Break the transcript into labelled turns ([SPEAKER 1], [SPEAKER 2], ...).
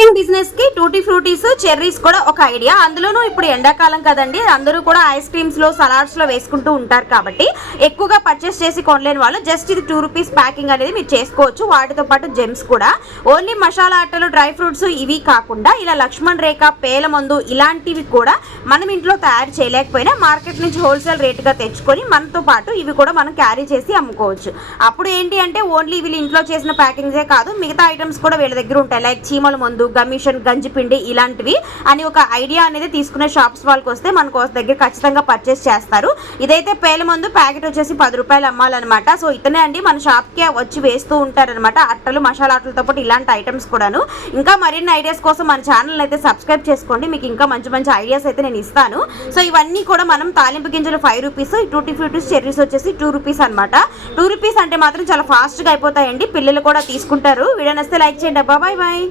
[SPEAKER 1] Packing బిజినెస్కి tutti fruttis cherries కూడా ఒక ఐడియా. అందులోనూ ఇప్పుడు ఎండాకాలం కదండి అందరూ కూడా ఐస్ క్రీమ్స్లో సలాడ్స్లో వేసుకుంటూ ఉంటారు కాబట్టి ఎక్కువగా పర్చేస్ చేసి కొనలేని వాళ్ళు జస్ట్ ఇది టూ రూపీస్ ప్యాకింగ్ అనేది మీరు చేసుకోవచ్చు. వాటితో పాటు జెమ్స్ కూడా. ఓన్లీ మసాలా అట్టలు డ్రై ఫ్రూట్స్ ఇవి కాకుండా ఇలా లక్ష్మణ్ రేఖ పేల మందు ఇలాంటివి కూడా మనం ఇంట్లో తయారు చేయలేకపోయినా మార్కెట్ నుంచి హోల్సేల్ రేటుగా తెచ్చుకొని మనతో పాటు ఇవి కూడా మనం క్యారీ చేసి అమ్ముకోవచ్చు. అప్పుడు ఏంటి అంటే ఓన్లీ వీళ్ళు ఇంట్లో చేసిన ప్యాకింగ్సే కాదు మిగతా ఐటమ్స్ కూడా వీళ్ళ దగ్గర ఉంటాయి. లైక్ చీమల మందు గమిషన్ గంజిపిండి ఇలాంటివి అని ఒక ఐడియా అనేది తీసుకునే షాప్స్ వాళ్ళకి వస్తే మనకు దగ్గర ఖచ్చితంగా పర్చేస్ చేస్తారు. ఇదైతే పేల మందు ప్యాకెట్ వచ్చేసి పది రూపాయలు అమ్మాలన్నమాట. సో ఇతనే అండి మన షాప్కి వచ్చి వేస్తూ ఉంటారనమాట అట్టలు మసాలా అట్టలతో పాటు ఇలాంటి ఐటమ్స్ కూడాను. ఇంకా మరిన్ని ఐడియాస్ కోసం మన ఛానల్ అయితే సబ్స్క్రైబ్ చేసుకోండి. మీకు ఇంకా మంచి మంచి ఐడియాస్ అయితే నేను ఇస్తాను. సో ఇవన్నీ కూడా మనం తాలింపు గింజలు five rupees tutti fruttis cherries వచ్చేసి టూ రూపీస్ అనమాట టూ రూపీస్ అంటే మాత్రం చాలా ఫాస్ట్గా అయిపోతాయండి. పిల్లలు కూడా తీసుకుంటారు. వీడియో నస్తే లైక్ చేయండి బాయ్ బాయ్